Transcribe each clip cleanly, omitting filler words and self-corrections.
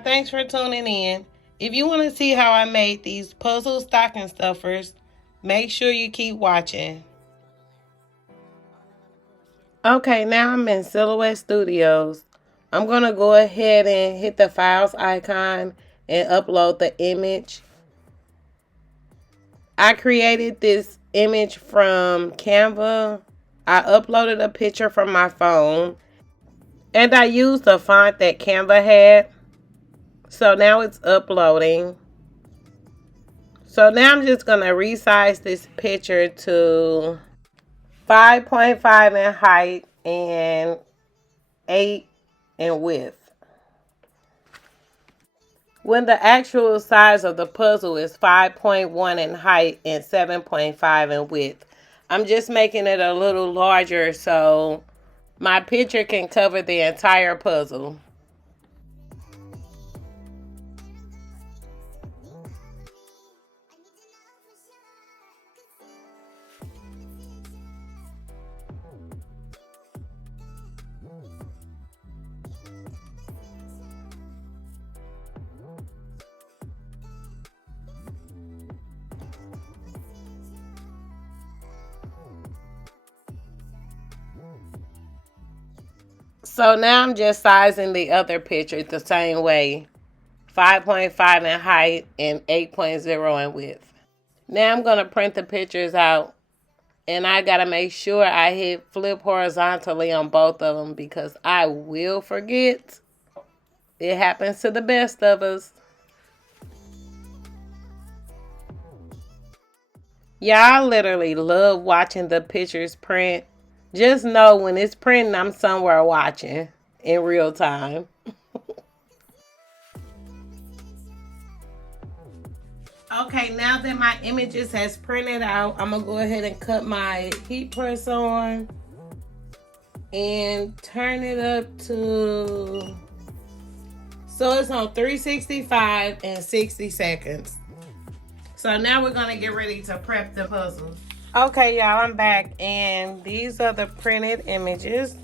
y'all. Thanks for tuning in. If you want to see how I made these puzzle stocking stuffers, make sure you keep watching. Okay, now I'm in Silhouette Studios. I'm going to go ahead and hit the files icon and upload the image. I created this image from Canva. I uploaded a picture from my phone. And I used the font that Canva had. So now it's uploading. So now I'm just going to resize this picture to 5.5 in height and 8 in width. When the actual size of the puzzle is 5.1 in height and 7.5 in width. I'm just making it a little larger so my picture can cover the entire puzzle. So now I'm just sizing the other picture the same way. 5.5 in height and 8.0 in width. Now I'm going to print the pictures out. And I got to make sure I hit flip horizontally on both of them because I will forget. It happens to the best of us. Y'all literally love watching the pictures print. Just know when it's printing, I'm somewhere watching in real time. Okay, now that my images has printed out, I'm going to go ahead and cut my heat press on and turn it up to, so it's on 365 and 60 seconds. So now we're going to get ready to prep the puzzles. Okay, y'all, I'm back and these are the printed images.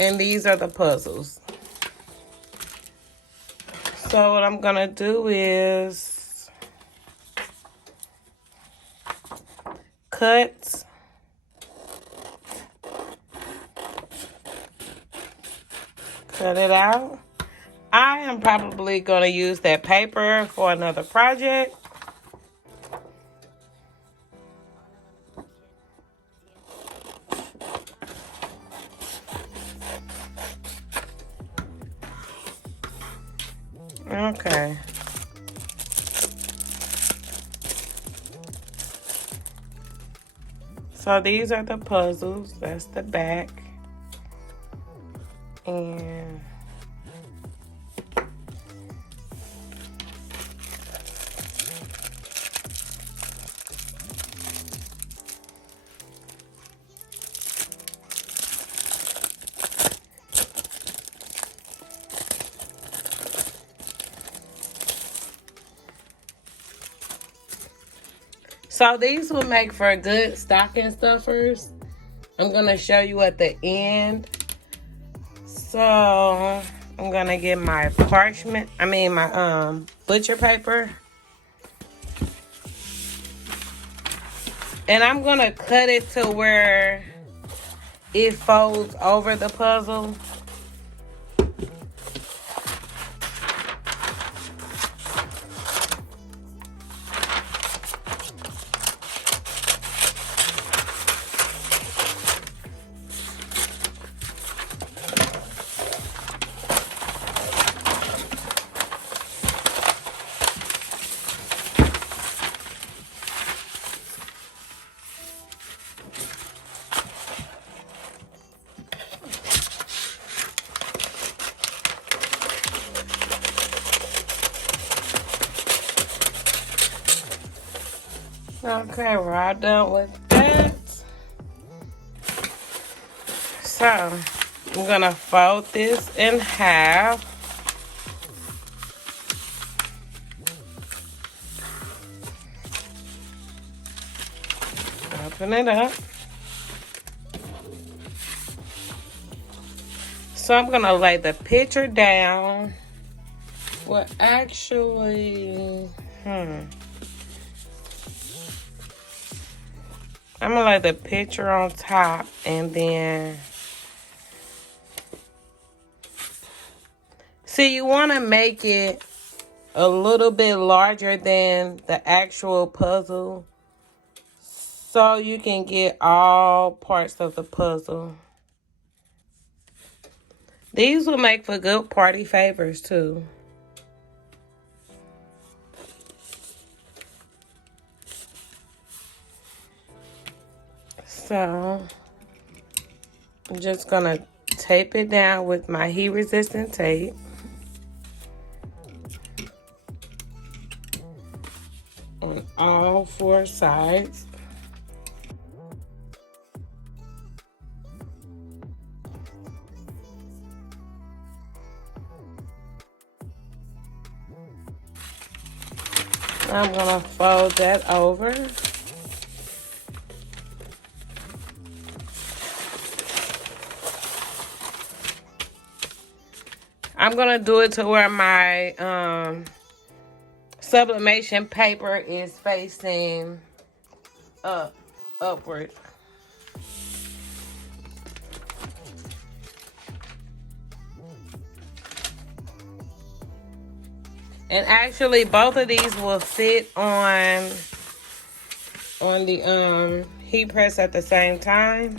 And these are the puzzles. So what I'm gonna do is cut, it out. I am probably gonna use that paper for another project. Okay. So these are the puzzles. That's the back. And so these will make for good stocking stuffers. I'm going to show you at the end. So I'm going to get my my butcher paper. And I'm going to cut it to where it folds over the puzzle. Okay, we're all done with that. So, I'm going to fold this in half. Open it up. So I'm gonna lay the picture down. Well, actually, I'm gonna lay the picture on top, and then see, you want to make it a little bit larger than the actual puzzle so you can get all parts of the puzzle. These will make for good party favors too. So I'm just gonna tape it down with my heat resistant tape. On all 4 sides. I'm gonna fold that over. I'm gonna do it to where my sublimation paper is facing upward. And actually both of these will fit on the heat press at the same time.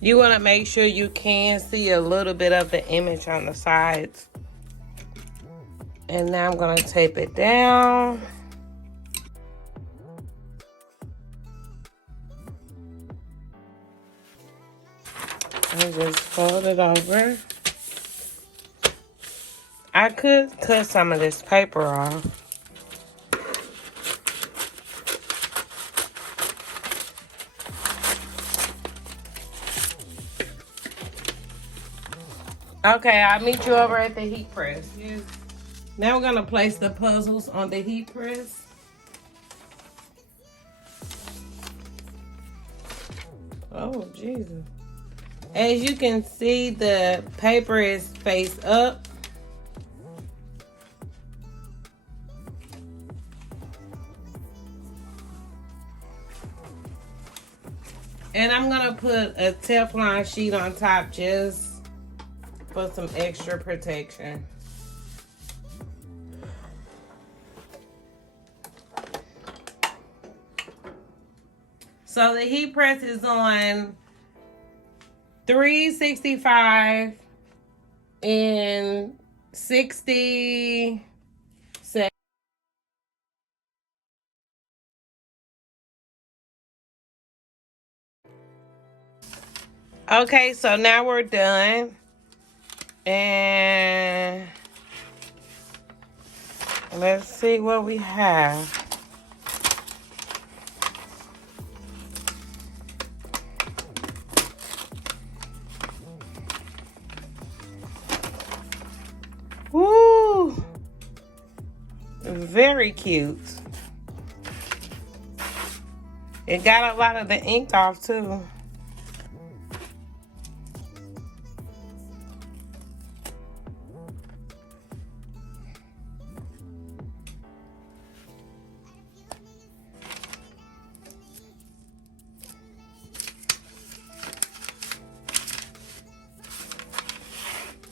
You want to make sure you can see a little bit of the image on the sides. And now I'm going to tape it down. And just fold it over. I could cut some of this paper off. Okay, I'll meet you over at the heat press. Yes. Now we're gonna place the puzzles on the heat press. Oh, Jesus. As you can see, the paper is face up. And I'm gonna put a Teflon sheet on top just for some extra protection. So the heat press is on 365 in 60 seconds. Okay, so now we're done. And let's see what we have. Woo! Very cute. It got a lot of the ink off too.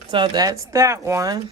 So that's that one.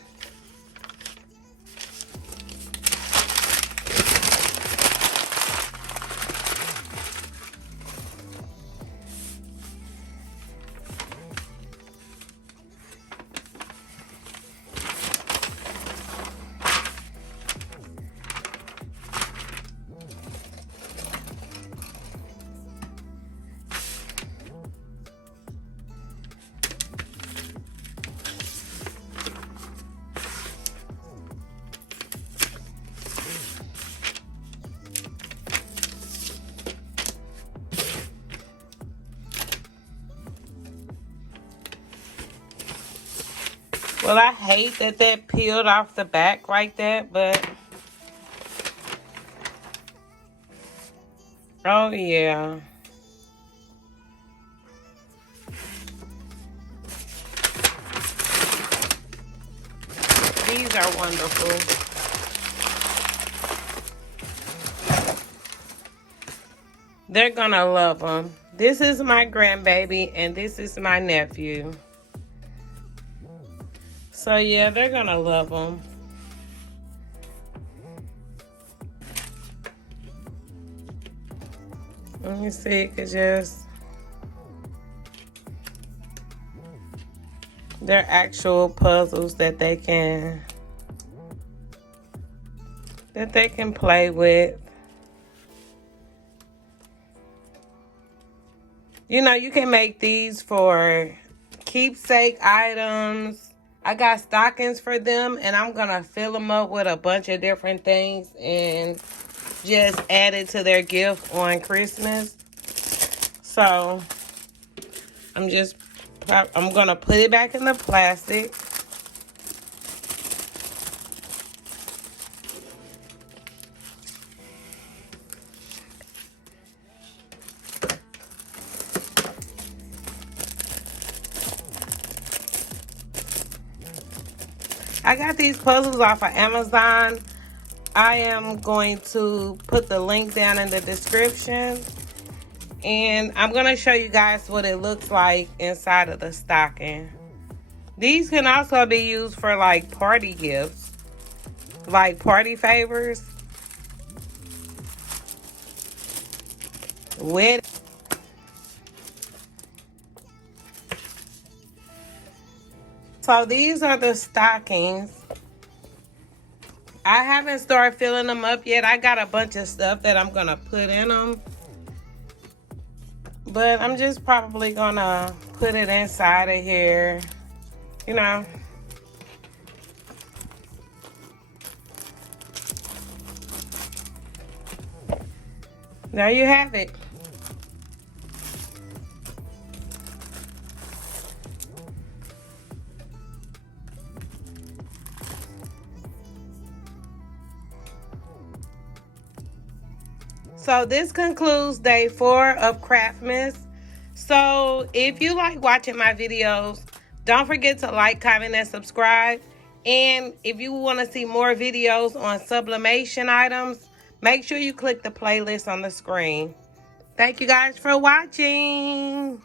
Well, I hate that peeled off the back like that, but Oh, yeah. These are wonderful. They're gonna love them. This is my grandbaby, and this is my nephew. So, yeah, they're gonna love them. Let me see, it could just... They're actual puzzles that they can play with. You know, you can make these for keepsake items. I got stockings for them, and I'm gonna fill them up with a bunch of different things and just add it to their gift on Christmas. So I'm gonna put it back in the plastic. I got these puzzles off of Amazon. I am going to put the link down in the description. And I'm going to show you guys what it looks like inside of the stocking. These can also be used for like party gifts. Like party favors. So these are the stockings. I haven't started filling them up yet. I got a bunch of stuff that I'm going to put in them. But I'm just probably going to put it inside of here. You know. There you have it. So this concludes day 4 of Craftmas. So if you like watching my videos, don't forget to like, comment, and subscribe. And if you want to see more videos on sublimation items, make sure you click the playlist on the screen. Thank you guys for watching.